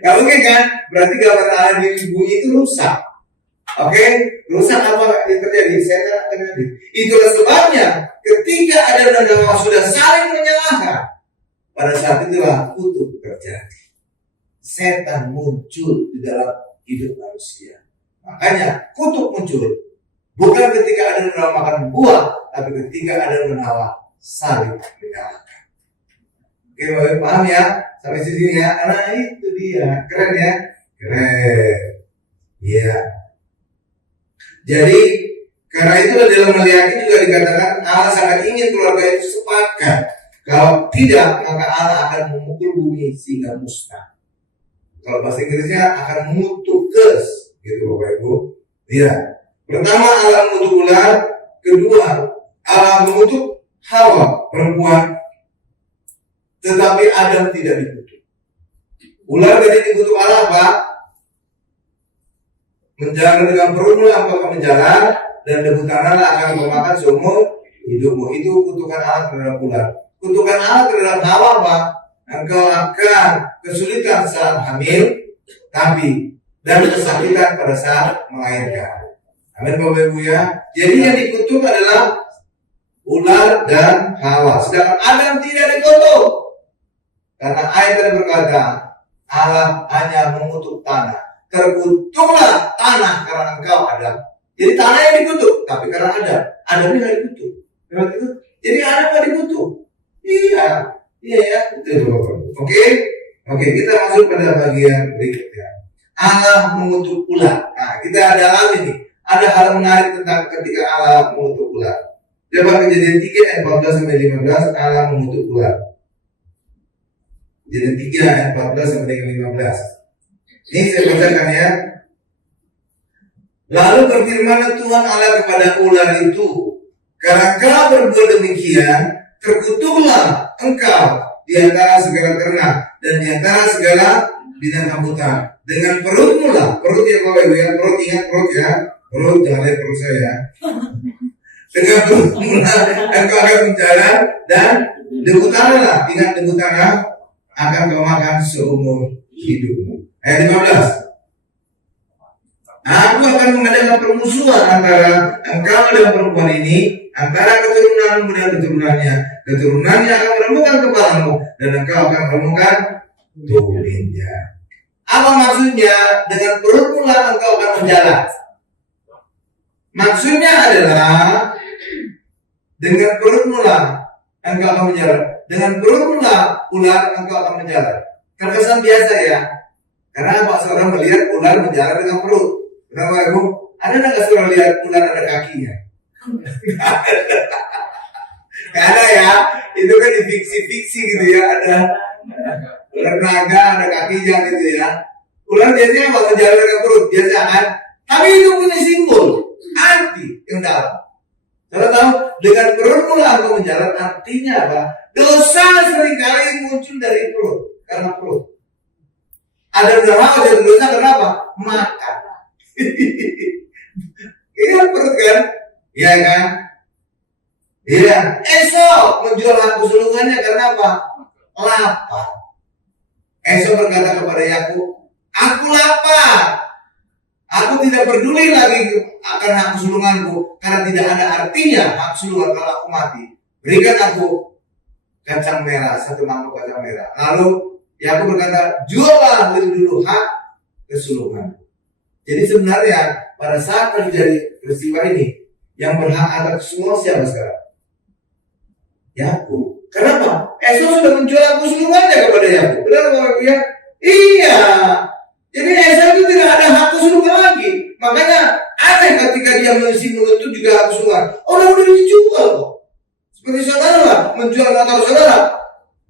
Nggak mungkin kan? Berarti gambar Allah di bumi itu rusak. Oke, rusak apa yang terjadi? Setan akan hadir. Itulah sebabnya ketika ada dan Hawa sudah saling menyalahkan, pada saat itulah kutuk terjadi. Setan muncul di dalam hidup manusia. Makanya kutuk muncul bukan ketika ada dan Hawa makan buah, tapi ketika ada dan Hawa saling menyalahkan. Oke, Bapak paham ya? Sampai sini ya. Nah itu dia, keren ya, keren. Iya. Jadi karena itu dalam Maliaki juga dikatakan Allah sangat ingin keluarga itu sepakat. Kalau tidak, maka Allah akan memukul bumi sehingga musnah. Kalau bahasa Inggrisnya akan mengutuk curse, gitu Bapak Ibu. Ya. Pertama Allah mengutuk ular, kedua Allah mengutuk Hawa perempuan, tetapi Adam tidak dikutuk. Ular tadi dikutuk Allah apa? Menjalan dengan perutmu engkau akan menjalan, dan debu tanah akan memakan seumur hidupmu. Itu kutukan Allah terhadap ular. Kutukan Allah terhadap Hawa apa? Engkau akan kesulitan saat hamil, dan kesakitan pada saat melahirkan. Amin Bapak Ibu ya. Jadi yang dikutuk adalah ular dan Hawa. Sedangkan Adam tidak dikutuk. Karena ayat tadi berkata, Allah hanya mengutuk tanah. Terkutuklah tanah karena engkau Adam. Jadi tanah yang dikutuk, tapi karena Adam ini nggak dikutuk. Jadi Adam nggak dikutuk. Iya ya, itu Bapak. Oke, kita masuk pada bagian berikutnya. Allah mengutuk ular. Nah, kita ada alami nih. Ada hal menarik tentang ketika Allah mengutuk ular. Coba Kejadian 3 ayat 14 sampai 15, Allah mengutuk ular. Kejadian 3 ayat 14 sampai 15. Ini saya bacakan ya. Lalu berfirmanlah Tuhan Allah kepada ular itu, karena engkau berbuat demikian, terkutuklah engkau di antara segala ternak dan di antara segala binatang hutan. Dengan perutmu lah, perut ya Bapak Ibu ya, perut ingat perut ya, perut jangan lihat perut saya. Dengan perutmu lah engkau akan berjalan, dan debu tanah lah, ingat debu tanah akan kau makan seumur hidupmu. Ayat 15. Aku akan mengadakan permusuhan antara engkau dan perempuan ini, antara keturunanmu dan keturunannya. Keturunannya akan meremukkan kepalamu, dan engkau akan meremukkan tubuhnya. Apa maksudnya? Dengan perutmu lah engkau akan menjalan. Maksudnya adalah dengan perutmu lah engkau akan menjalan. Dengan perutmu lah ular engkau akan menjalan. Terkesan biasa ya. Karena Pak seorang melihat ular menjalan dengan perut. Kenapa Ibu? Ada nggak seorang lihat ular ada kakinya? Gak ada ya. Itu kan di fiksi-fiksi gitu ya. Ada ular naga, ada kakinya gitu ya. Ular biasanya apa? Menjalan dengan perut biasa kan. Tapi itu punya simbol arti yang dalam. Saudara tahu, dengan perutmu lah engkau menjalan, artinya apa? Dosa seringkali muncul dari perut, karena perut. Ada berapa jatuh dosa kenapa? Makan. Iya perut kan? Iya kan? Iya. Esau menjual aku sulungannya karena apa? Lapar. Esau berkata kepada Yakub, aku lapar. Aku tidak peduli lagi akan hak sulunganku, karena tidak ada artinya hak sulungan kalau aku mati. Berikan aku kacang merah, 1 mangkok kacang merah. Lalu Yakub berkata, juallah lebih dulu hak kesulungan. Jadi sebenarnya pada saat terjadi peristiwa ini, yang berhak atas semua siapa sekarang? Yakub. Kenapa? Esau sudah menjual aku sulungannya kepada Yakub. Benar Bapak ya? Iya. Jadi Esau itu tidak ada hak kesulungan lagi. Makanya aneh ketika dia masih menuntut juga hak kesulungan. Orang udah dijual kok. Seperti saudara menjual motor saudara.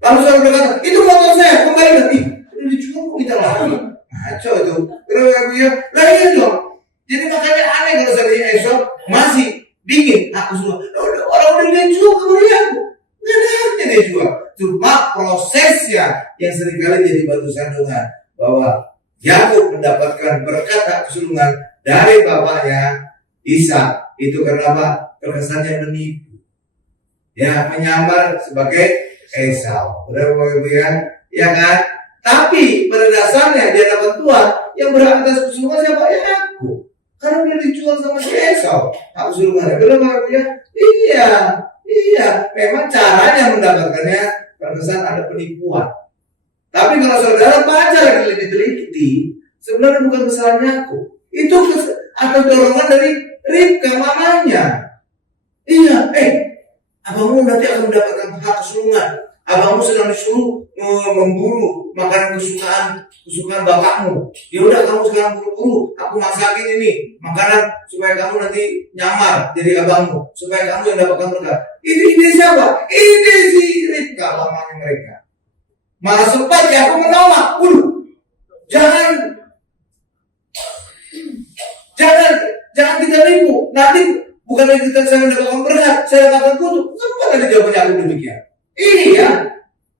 Lalu saudara berkata, itu motor saya, kembali nanti. Udah dijual kok kita lagi. Ngaco itu. Terus Bapak ya, lah iya dong. Jadi makanya aneh kalau seandainya Esau masih dingin. Aku semua, orang udah dia jual kemudian. Nggak ada haknya dia jual. Cuma prosesnya yang seringkali jadi batu sandungan. Bahwa Yakub mendapatkan berkat hak kesulungan dari bapaknya Ishak. Itu karena apa? Terkesannya menipu. Ya, menyamar sebagai Esau. Benar Bapak Ibu ya? Ya kan? Tapi pada dasarnya di hadapan Tuhan yang berhak atas kesulungan siapa? Yakub. Karena dia dijual sama si Esau. Hak kesulungannya. Benar Bapak Ibu ya? Iya. Memang caranya mendapatkannya terkesan ada penipuan. Tapi kalau saudara baca lagi lebih teliti, sebenarnya bukan kesalahan Yakub. Itu atau dorongan dari Ribka mamanya. Iya, abangmu nanti akan mendapatkan hak kesulungan. Abangmu sedang disuruh memburu makanan kesukaan bapakmu. Ya udah kamu sekarang buru-buru, aku masakin ini makanan supaya kamu nanti nyamar jadi abangmu, supaya kamu yang dapatkan berkat. Ini ide siapa? Ide si Ribka mamanya mereka. Malah sempat ya aku menolak. Jangan kita nipu. Nanti bukan lagi kita saya mendapatkan berkat, saya dapatkan kutuk. Sempat ada jawabannya aku demikian. Iya.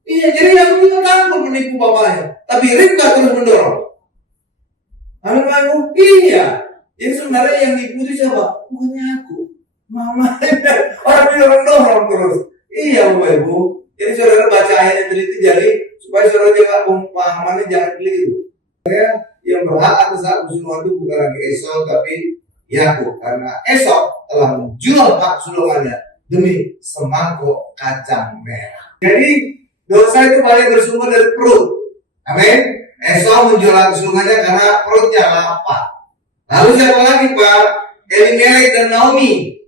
Jadi aku juga takut menipu bapaknya. Tapi Ribka terus mendorong. Amin. Iya. Jadi sebenarnya yang nipu itu siapa? Bukannya aku, mama. Orang dorong terus. Iya Bapak Ibu. Jadi saudara baca ayat teliti jadi supaya saudara jangan pemahamannya jangan keliru. Yang berhak atas hak kesulungan itu bukan lagi Esau tapi Yakub, karena Esau telah menjual hak kesulungannya demi semangkuk kacang merah. Jadi dosa itu paling bersumber dari perut. Amin. Esau menjual hak kesulungannya karena perutnya lapar. Lalu siapa lagi Pak? Elimelek dan Naomi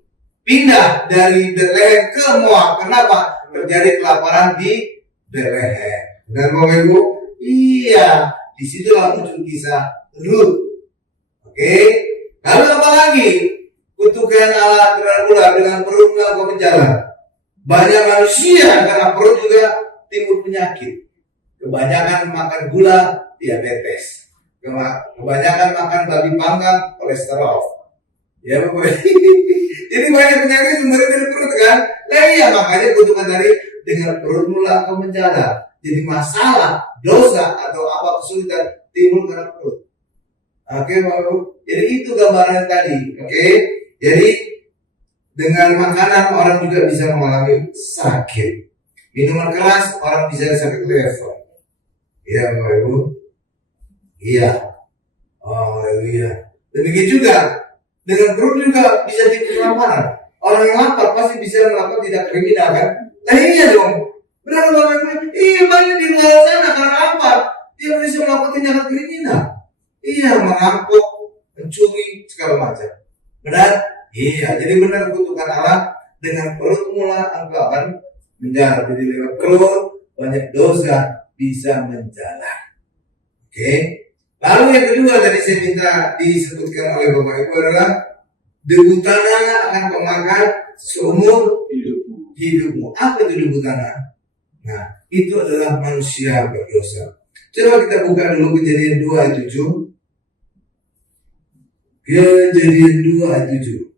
pindah dari Bethlehem ke Moab. Kenapa? Terjadi kelaparan di Bethlehem. Dan Bapak Ibu, iya, disitulah muncul kisah Ruth. Oke, lalu apa lagi? Kutukan Allah terhadap ular dengan perut ke penjara. Banyak manusia karena perut juga timbul penyakit. Kebanyakan makan gula, diabetes. Kebanyakan makan babi panggang, kolesterol. Ya Bapak. Jadi banyak penyakit sumbernya dari perut kan? Nah iya, makanya kutukan dari dengan perut mula ke penjara. Jadi masalah, dosa atau apa kesulitan timbul karena perut. Oke Bapak. Jadi itu gambaran tadi. Oke. Jadi dengan makanan orang juga bisa mengalami sakit. Minuman keras orang bisa sakit lever. Iya Bapak Ibu. Iya. Oh iya. Demikian juga dengan perut juga bisa timbul kelaparan. Orang yang lapar pasti bisa melakukan tindak kriminal kan? Nah iya dong. Benar Bapak Ibu? Iya banyak di luar sana karena lapar dia bisa melakukan tindakan kriminal. Iya, merampok, mencuri segala macam. Benar? Iya. Jadi benar kutukan Allah dengan perut mula engkau akan menjara. Jadi lewat perut banyak dosa bisa menjalar. Oke. Lalu yang kedua tadi saya minta disebutkan oleh Bapak Ibu adalah debu tanah akan pemakan seumur hidupmu. Apa itu debu tanah? Nah, itu adalah manusia berdosa. Coba kita buka dulu Kejadian 2 ayat 7. Kejadian 2 ayat 7.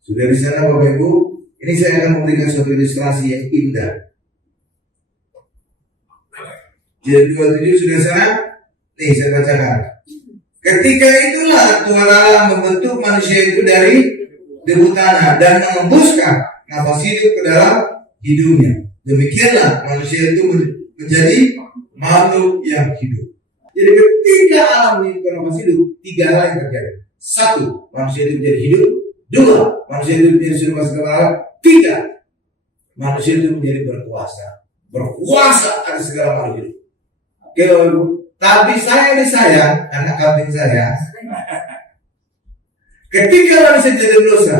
Sudah di sana Bapak Ibu? Ini saya akan memberikan suatu ilustrasi yang indah. Kejadian 2 ayat 7 sudah di sana? Nih saya bacakan. Ketika itulah Tuhan Allah membentuk manusia itu dari debu tanah dan mengembuskan nafas hidup ke dalam hidupnya. Demikianlah manusia itu menjadi makhluk yang hidup. Jadi ketika alam menyebabkan nafas hidup, 3 hal yang terjadi. 1, manusia itu menjadi hidup. 2, manusia itu menjadi sudah masuk ke alam. 3, manusia itu menjadi berkuasa atas segala makhluk hidup. Oke Bapak Ibu. Tapi saya disayang, anak kambing saya. Ketika manusia jadi dosa,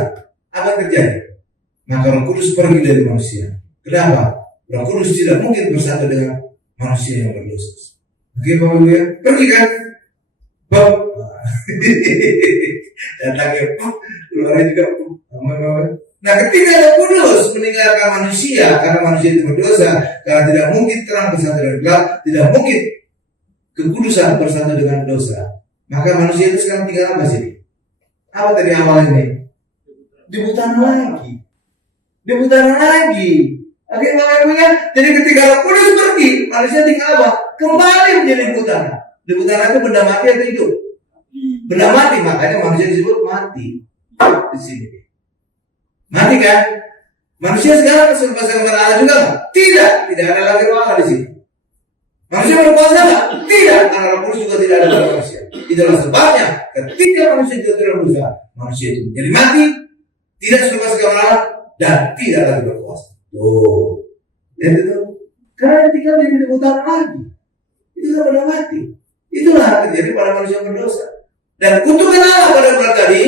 apa terjadi? Maka Roh Kudus pergi dari manusia. Kenapa? Roh Kudus tidak mungkin bersatu dengan manusia yang berdosa. Oke Bapak Ibu ya, pergi kan? Bob. Datangnya keluarnya juga. Nah ketika Roh Kudus meninggalkan manusia karena manusia itu berdosa, karena tidak mungkin terang bersatu dengan gelap, tidak mungkin kekudusan bersatu dengan dosa, maka manusia itu sekarang tinggal apa sih? Apa tadi awal ini? Dibutan lagi. Oke, makanya jadi ketika Roh Kudus pergi, manusia tinggal apa? Kembali menjadi butana. Butana itu benda mati atau hidup? Benda mati, makanya manusia disebut mati. Di sini. Mati kan? Manusia sekarang bersama Allah juga nggak? Tidak ada lagi roh Allah di sini. Manusia berkuasa nggak? Tidak, karena Roh Kudus juga tidak ada pada manusia. Itulah sebabnya ketika manusia itu tidak berusaha, manusia itu menjadi mati, tidak suka Allah dan tidak lagi berkuasa. Oh, lihat itu. Karena tinggal di utara lagi. Itu pada mati. Itulah yang terjadi pada manusia berdosa. Dan kutukan Allah pada bulan tadi,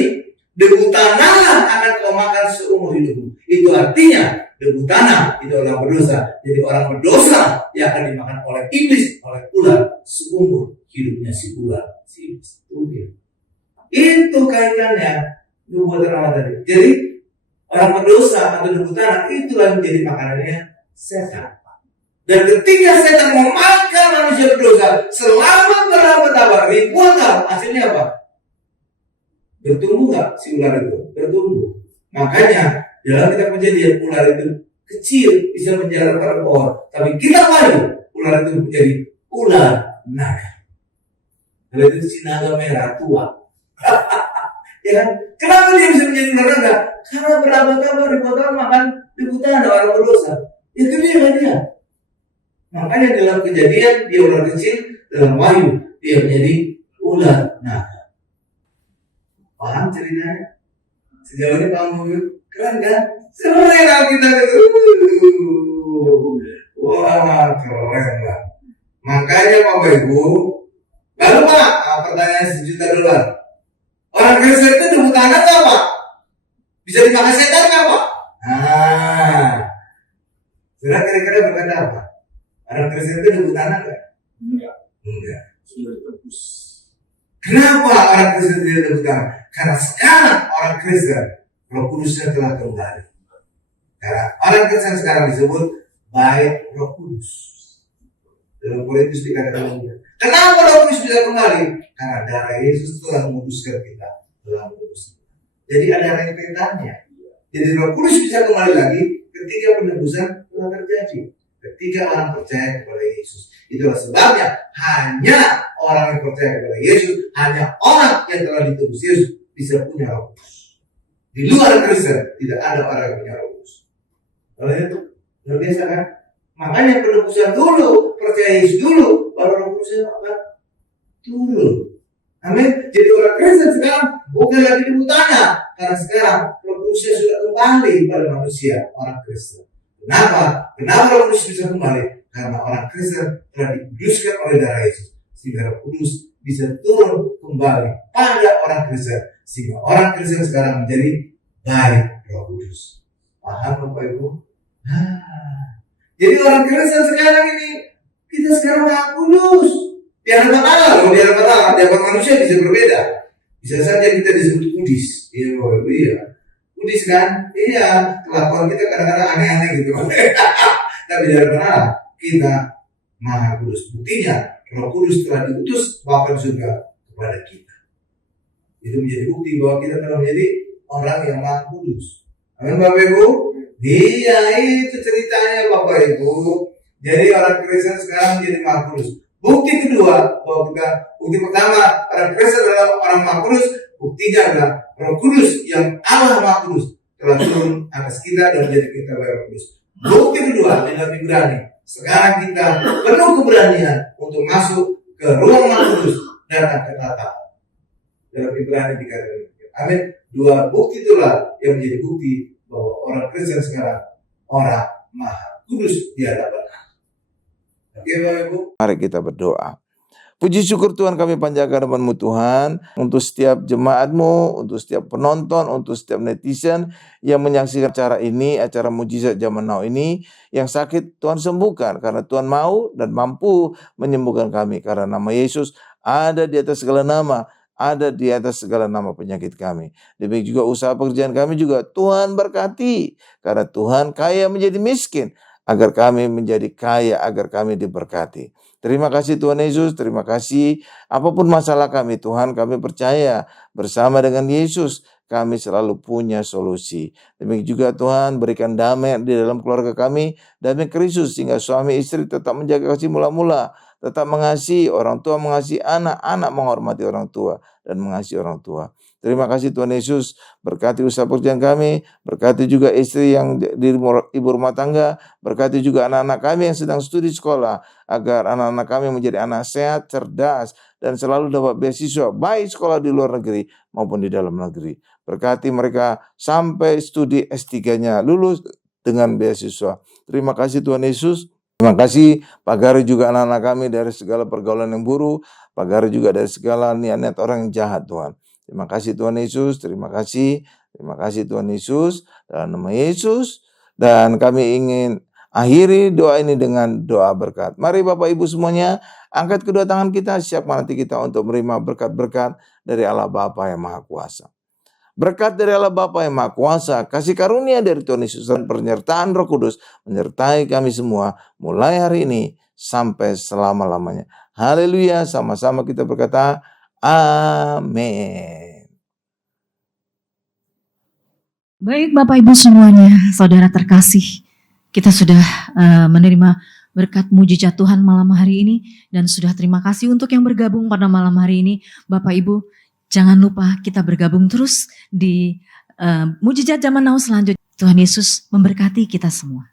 debu tanah akan kau makan seumur hidupmu. Itu artinya debu tanah itu orang berdosa. Jadi orang berdosa yang akan dimakan oleh iblis, oleh ular seumur hidupnya si ular, si iblis. Itu kaitannya nubuatan Allah tadi. Jadi orang berdosa atau debu tanah itulah menjadi makanannya setan. Dan ketika setan memakan manusia berdosa selama berabad-abad ribuan tahun, hasilnya apa? Bertumbuh nggak si ular itu? Bertumbuh. Makanya dalam kitab Kejadian ular itu kecil bisa menjalar pada pohon, tapi kita Wahyu ular itu menjadi ular naga. Kalau itu si naga merah tua. Ya kan? Kenapa dia bisa menjadi ular naga? Karena berabad-abad ribuan tahun makan debutan orang berdosa. Itu dia. Makanya dalam Kejadian dia ular kecil, dalam Wahyu dia menjadi ular naga. Paham ceritanya? Sejauh ini paham keren kan? Sebenarnya kita itu, wah keren lah. Makanya Bapak Ibu, lalu Pak, pertanyaan sejuta dolar. Orang Kristen itu debu tanah atau apa? Bisa dimakan setan nggak Pak? Sudah kira-kira berkata apa? Orang Kristen itu debu tanah nggak? Enggak. Sudah ditebus. Kenapa orang Kristen tidak debu tanah? Karena sekarang orang Kristen Roh Kudusnya telah kembali. Karena orang Kristen sekarang disebut bait Roh Kudus. Dalam Korintus dikatakan, kenapa Roh Kudus bisa kembali? Karena darah Yesus telah menguduskan kita, telah menguduskan. Jadi ada rentetannya. Jadi Roh Kudus bisa kembali lagi ketika penebusan telah terjadi. Ketika orang percaya kepada Yesus. Itulah sebabnya hanya orang yang percaya kepada Yesus, hanya orang yang telah ditebus Yesus bisa punya Roh Kudus. Di luar Kristen tidak ada orang yang punya Roh Kudus. Kalau itu luar biasa kan? Makanya penebusan dulu, percaya Yesus dulu, baru Roh Kudusnya akan turun. Amin. Jadi orang Kristen sekarang bukan lagi di tanah, karena sekarang Roh Kudusnya sudah kembali pada manusia orang Kristen. Kenapa Roh Kudus bisa kembali? Karena orang Kristen telah dikuduskan oleh darah Yesus, sehingga Roh Kudus bisa turun kembali pada orang Kristen, sehingga orang Kristen sekarang menjadi baik Roh Kudus. Paham Bapak Ibu? Jadi orang Kristen sekarang ini, kita sekarang Maha Kudus. Di hadapan Allah, di hadapan Allah, di hadapan manusia bisa berbeda. Bisa saja kita disebut kudis. Iya Bapak Ibu, iya. Kudis kan? Iya, kelakuan kita kadang-kadang aneh-aneh gitu. Tapi di hadapan Allah, kita Maha Kudus. Buktinya, Roh Kudus telah diutus Bapa surga kepada kita. Itu menjadi bukti bahwa kita telah menjadi orang yang Maha Kudus. Amin Bapak Ibu? Iya, itu ceritanya Bapak Ibu. Jadi orang Kristen sekarang menjadi Maha Kudus. Bukti kedua, bukti pertama orang Kristen adalah orang Maha Kudus. Buktinya adalah Roh Kudus yang Allah Maha Kudus telah turun atas kita dan menjadi kita Roh Kudus. Bukti kedua di dalam Ibrani. Sekarang kita penuh keberanian untuk masuk ke ruang Maha Kudus dan ke tata. Dalam Ibrani dikatakan. Amin. Dua bukti itulah yang menjadi bukti bahwa orang Kristen sekarang orang Maha Kudus di hadapan Allah. Oke Bapak Ibu. Mari kita berdoa. Puji syukur Tuhan kami panjatkan nama-Mu Tuhan untuk setiap jemaat-Mu, untuk setiap penonton, untuk setiap netizen yang menyaksikan acara ini, acara mujizat zaman now ini, yang sakit Tuhan sembuhkan karena Tuhan mau dan mampu menyembuhkan kami karena nama Yesus ada di atas segala nama, ada di atas segala nama penyakit kami. Demikian juga usaha pekerjaan kami juga Tuhan berkati karena Tuhan kaya menjadi miskin agar kami menjadi kaya, agar kami diberkati. Terima kasih Tuhan Yesus, terima kasih. Apapun masalah kami Tuhan, kami percaya bersama dengan Yesus kami selalu punya solusi. Demikian juga Tuhan berikan damai di dalam keluarga kami, damai Kristus sehingga suami istri tetap menjaga kasih mula-mula, tetap mengasihi orang tua, mengasihi anak, anak menghormati orang tua dan mengasihi orang tua. Terima kasih Tuhan Yesus, berkati usaha pekerjaan kami, berkati juga istri yang ibu rumah tangga, berkati juga anak-anak kami yang sedang studi sekolah, agar anak-anak kami menjadi anak sehat, cerdas, dan selalu dapat beasiswa, baik sekolah di luar negeri maupun di dalam negeri. Berkati mereka sampai studi S3-nya lulus dengan beasiswa. Terima kasih Tuhan Yesus. Terima kasih Pak Gari juga anak-anak kami dari segala pergaulan yang buruk, Pak Gari juga dari segala niat-niat orang yang jahat Tuhan. Terima kasih Tuhan Yesus, terima kasih Tuhan Yesus, dalam nama Yesus. Dan kami ingin akhiri doa ini dengan doa berkat. Mari Bapak Ibu semuanya, angkat kedua tangan kita, siapkan hati kita untuk menerima berkat-berkat dari Allah Bapa yang Maha Kuasa. Berkat dari Allah Bapa yang Maha Kuasa, kasih karunia dari Tuhan Yesus dan penyertaan Roh Kudus menyertai kami semua mulai hari ini sampai selama-lamanya. Haleluya, sama-sama kita berkata amin. Baik Bapak Ibu semuanya, saudara terkasih, kita sudah menerima berkat mujizat Tuhan malam hari ini dan sudah terima kasih untuk yang bergabung pada malam hari ini. Bapak Ibu, jangan lupa kita bergabung terus di mujizat zaman now selanjutnya. Tuhan Yesus memberkati kita semua.